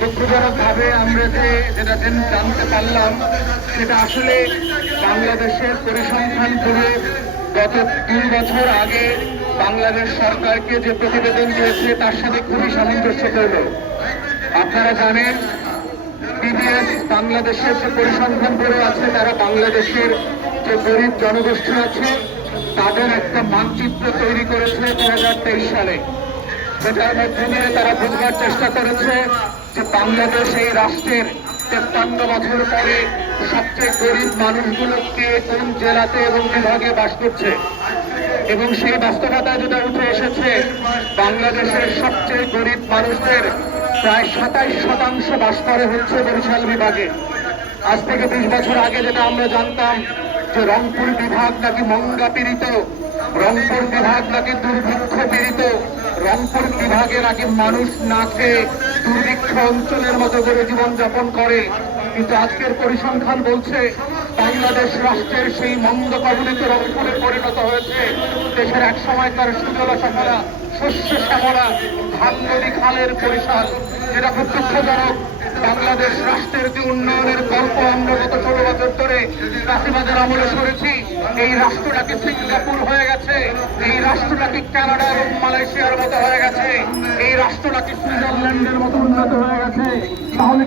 পরিষ্কারভাবে আমরা যে যেটা জান- জানতে পারলাম, সেটা আসলে বাংলাদেশের পরিসংখ্যান করে গত তিন বছর আগে বাংলাদেশ সরকারকে যে প্রতিবেদন দিয়েছে, তার সাথে খুবই সামঞ্জস্য সামঞ্জস্যপূর্ণ আপনারা জানেন, বিবিএস বাংলাদেশের যে পরিসংখ্যান ব্যুরো আছে, তারা বাংলাদেশের যে গরিব জনগোষ্ঠী আছে, তাদের একটা মানচিত্র তৈরি করেছে দু হাজার তেইশ সালে। সেটার মাধ্যমে তারা বুঝবার চেষ্টা করেছে বাংলাদেশ রাষ্ট্রের তেপ্পান্ন বছর পরে সবচেয়ে গরিব মানুষগুলোকে কোন জেলাতে এবং বিভাগে বাস করছে? এবং সেই বাস্তবতা যেটা উঠে এসেছে, বাংলাদেশের সবচেয়ে গরিব মানুষদের প্রায় সাতাইশ শতাংশ বাস করে হচ্ছে বরিশাল বিভাগে। আজ থেকে বিশ বছর আগে যেটা আমরা জানতাম যে রংপুর বিভাগ নাকি মঙ্গা পীড়িত, রংপুর বিভাগ নাকি দুর্ভিক্ষ পীড়িত, রংপুর বিভাগে নাকি মানুষ না খেয়ে দুর্ভিক্ষ অঞ্চলের মতো করে জীবনযাপন করে। কিন্তু আজকের পরিসংখ্যান বলছে, বাংলাদেশ রাষ্ট্রের সেই মন্দ কবলিত রংপুরে পরিণত হয়েছে। দেশের এক সময়কার সুজলা সফলা শস্য শ্যামলা ধান নদী খালের পরিসাল যেটা খুব দুঃখজনক, বাংলাদেশ রাষ্ট্রের যে উন্নয়নের গল্প আমরা গত ষোলো বছর ধরে চাষিবাদের আমলে করেছি এই রাষ্ট্রটাকে সিঙ্গাপুর হয়ে গেছে। এই রাষ্ট্রটাকে কানাডা এবং মালয়েশিয়ার মতো হয়ে গেছে। এই রাষ্ট্রটাকে সুইজারল্যান্ডের মতো উন্নত হয়ে গেছে। তাহলে